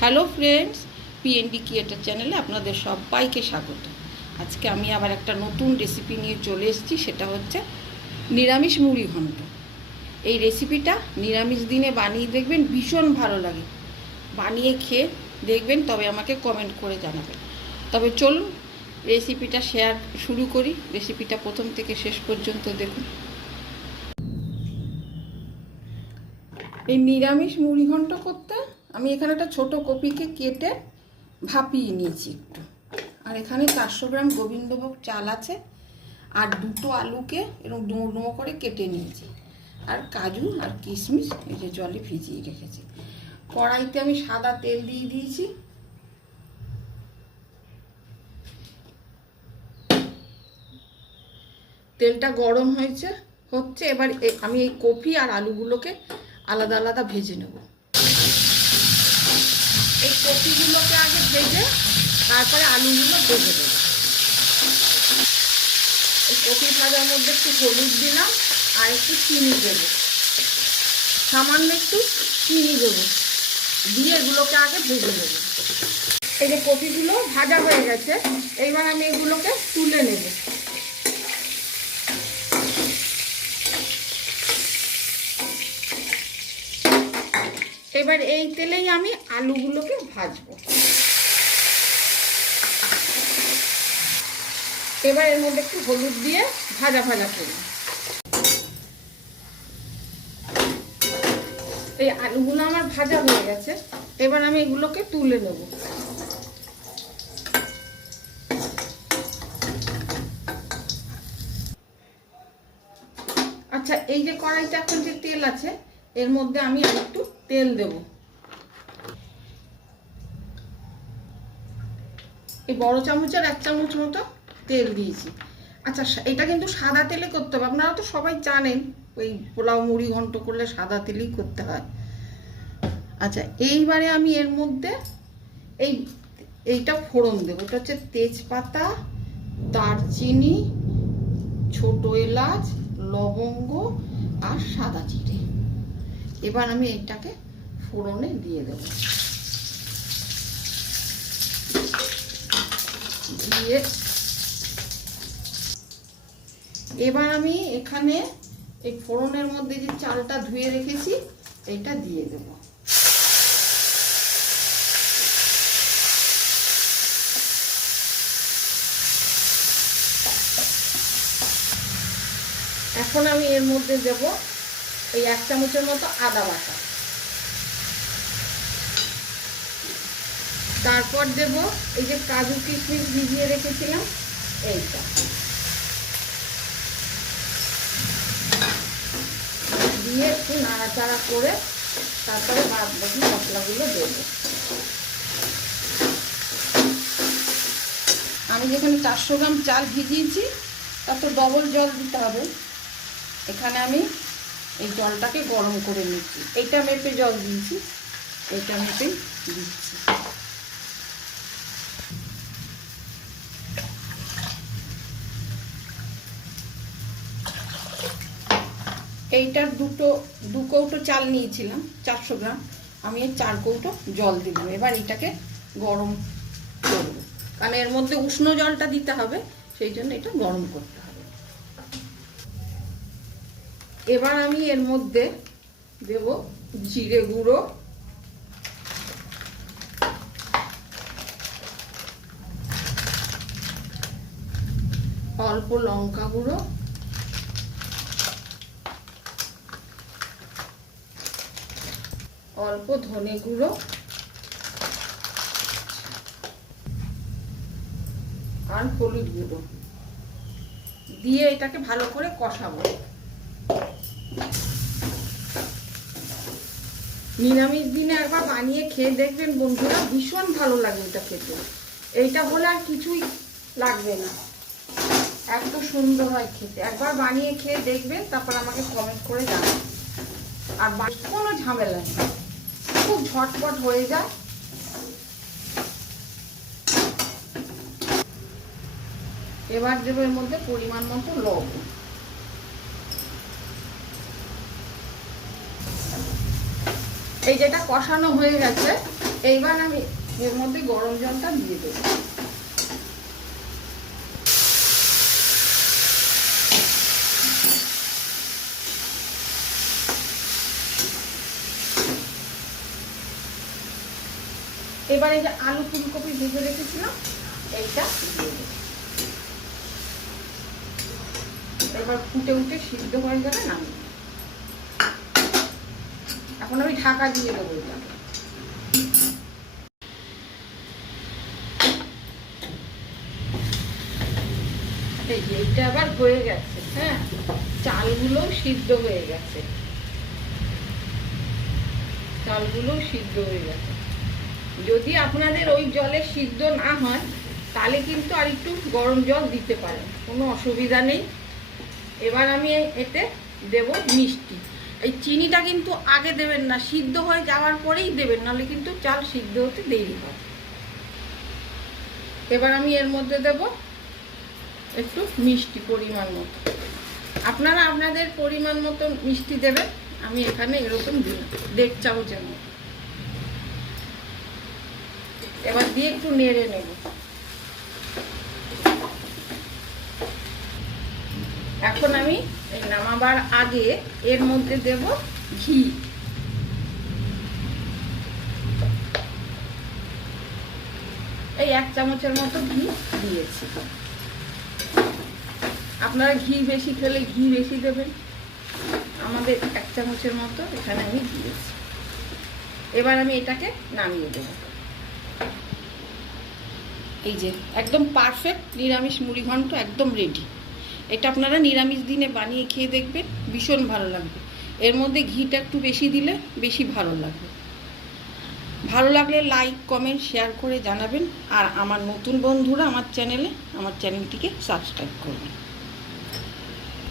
Hello friends, PND creator চ্যানেলে আপনাদের সবাইকে স্বাগত। আজকে আমি আবার একটা নতুন রেসিপি নিয়ে চলে এসেছি, সেটা হচ্ছে নিরামিষ মুড়ি ঘন্ট। এই রেসিপিটা নিরামিষ দিনে বানিয়ে দেখবেন, ভীষণ ভালো লাগে। বানিয়ে খেয়ে দেখবেন, তবে আমাকে কমেন্ট করে জানাবেন। তবে চলুন রেসিপিটা শুরু করি। রেসিপিটা প্রথম থেকে শেষ পর্যন্ত দেখুন। এই নিরামিষ মুড়ি ঘন্ট করতে আমি এখানে একটা ছোটো কপিকে কেটে ভাপিয়ে নিয়েছি একটু, আর এখানে 400 গ্রাম গোবিন্দভোগ চাল আছে, আর দুটো আলুকে এরকম ডুমো ডুমো করে কেটে নিয়েছি, আর কাজু আর কিশমিশ এই যে জলে ভিজিয়ে রেখেছি। কড়াইতে আমি সাদা তেল দিয়ে দিয়েছি। তেলটা গরম হচ্ছে। এবার আমি এই কপি আর আলুগুলোকে আলাদা আলাদা ভেজে নেব। এই কপিগুলোকে আগে ভেজে তারপরে আলুগুলো ভেজে দেব। এই কপি ভাজার মধ্যে একটু হলুদ দিলাম আর একটু চিনি দেব, সামান্য একটু চিনি দেবো, দিয়ে এগুলোকে আগে ভেজে নেব। এই যে কপিগুলো ভাজা হয়ে গেছে, এইবার আমি এগুলোকে তুলে নেব। এবার এই তেলেই আমি আলুগুলোকে ভাজবো। এবার এর মধ্যে একটু হলুদ দিয়ে ভাজা ভাজা করব। এই আলুগুলো আমার ভাজা হয়ে গেছে, এবার আমি এগুলোকে তুলে নেব। আচ্ছা, এই যে কড়াইতে এখন যে তেল আছে, এর মধ্যে আমি একটু তেল দেব। এই বড় চামচের 1 চামচ মতো তেল দিয়েছি। আচ্ছা, এটা কিন্তু সাদা তেলে করতে হবে। আপনারা তো সবাই জানেন ওই পোলাও মুড়ি ঘন্ট করলে সাদা তেলেই করতে হয়। আচ্ছা, এইবারে আমি এর মধ্যে এইটা ফোড়ন দেবো। এটা হচ্ছে তেজপাতা, দারচিনি, ছোট এলাচ, লবঙ্গ আর সাদা জিরে। এবার আমি এইটাকে ফোড়নে দিয়ে দেব। দিয়ে এবার আমি এখানে এই ফোড়নের মধ্যে যে চালটা ধুয়ে রেখেছি এইটা দিয়ে দেব। এখন আমি এর মধ্যে দেব এই 1 চামচের মতো আদা বাটা। তারপর দেব এই যে কাজু কিশমিশ ভিজিয়ে রেখেছিলাম এইটা, দিয়ে একটু নাড়াচাড়া করে তারপরে বাদ বাকি মশলাগুলো দেব। আমি যেখানে 400 গ্রাম চাল ভিজিয়েছি তার তো ডবল জল দিতে হবে। এখানে আমি এই জলটাকে গরম করে নিচ্ছি। এইটা মেপে জল দিয়েছি, এইটা মেপে দিচ্ছি। এইটার দু কৌটো চাল নিয়েছিলাম 400 গ্রাম, আমি এই 4 কৌটো জল দিলাম। এবার এটাকে গরম করব, কারণ এর মধ্যে উষ্ণ জলটা দিতে হবে, সেই জন্য এটা গরম করতে হবে। এবার আমি এর মধ্যে দেব জিরে গুঁড়ো, অল্প লঙ্কা গুঁড়ো, অল্প ধনে গুঁড়ো আর হলুদ গুঁড়ো দিয়ে এটাকে ভালো করে কষাবো। নিরামিষ দিনে একবার বানিয়ে খেয়ে দেখবেন বন্ধুরা, ভীষণ ভালো লাগে এটা খেতে। এইটা হলে আর কিছুই লাগবে না, এত সুন্দর হয় খেতে। একবার বানিয়ে খেয়ে দেখবেন, তারপর আমাকে কমেন্ট করে জানাবেন। আর কোনো ঝামেলা নেই, খুব ঝটপট হয়ে যায়। এবার দেবো এর মধ্যে পরিমাণ মতো লবণ। এই যেটা কষানো হয়ে গেছে এইবার আমি এর মধ্যে গরম জলটা দিয়ে দেবো। এবার এই যে আলু ফুলকপি ভেজে রেখেছিলাম এইটা দিয়ে দেবো। এবার ফুটে উঠে সিদ্ধ হয়ে যাবে না, এখন আমি ঢাকা দিয়ে দেবো। এইটা আবার হয়ে গেছে। হ্যাঁ, চালগুলো সিদ্ধ হয়ে গেছে, চালগুলো সিদ্ধ হয়ে গেছে। যদি আপনাদের ওই জলে সিদ্ধ না হয় তাহলে কিন্তু আর একটু গরম জল দিতে পারেন, কোনো অসুবিধা নেই। এবার আমি এতে দেব মিষ্টি। এই চিনিটা কিন্তু আগে দেবেন না, সিদ্ধ হয়ে যাওয়ার পরেই দেবেন, নাহলে কিন্তু চাল সিদ্ধ হতে দেরি হয়। এবার আমি এর মধ্যে দেব একটু মিষ্টি পরিমাণ মতো। আপনারা আপনাদের পরিমাণ মতো মিষ্টি দেবেন। আমি এখানে এরকম দিলাম 1.5 চামচের মতো। এবার দিয়ে একটু নেড়ে নেব। এখন আমি এই নামাবার আগে এর মধ্যে দেব ঘি। এই 1 চামচের মতো ঘি দিয়েছি। আপনারা ঘি বেশি খেলে ঘি বেশি দেবেন, আমাদের 1 চামচের মতো এখানে আমি দিয়েছি। এবার আমি এটাকে নামিয়ে দেব। এই যে একদম পারফেক্ট নিরামিষ মুড়িঘণ্ট একদম রেডি। এটা আপনারা নিরামিষ দিনে বানিয়ে খেয়ে দেখবেন, ভীষণ ভালো লাগবে। এর মধ্যে ঘিটা একটু বেশি দিলে বেশি ভালো লাগবে। ভালো লাগলে লাইক কমেন্ট শেয়ার করে জানাবেন। আর আমার নতুন বন্ধুরা আমার চ্যানেলটিকে সাবস্ক্রাইব করবেন।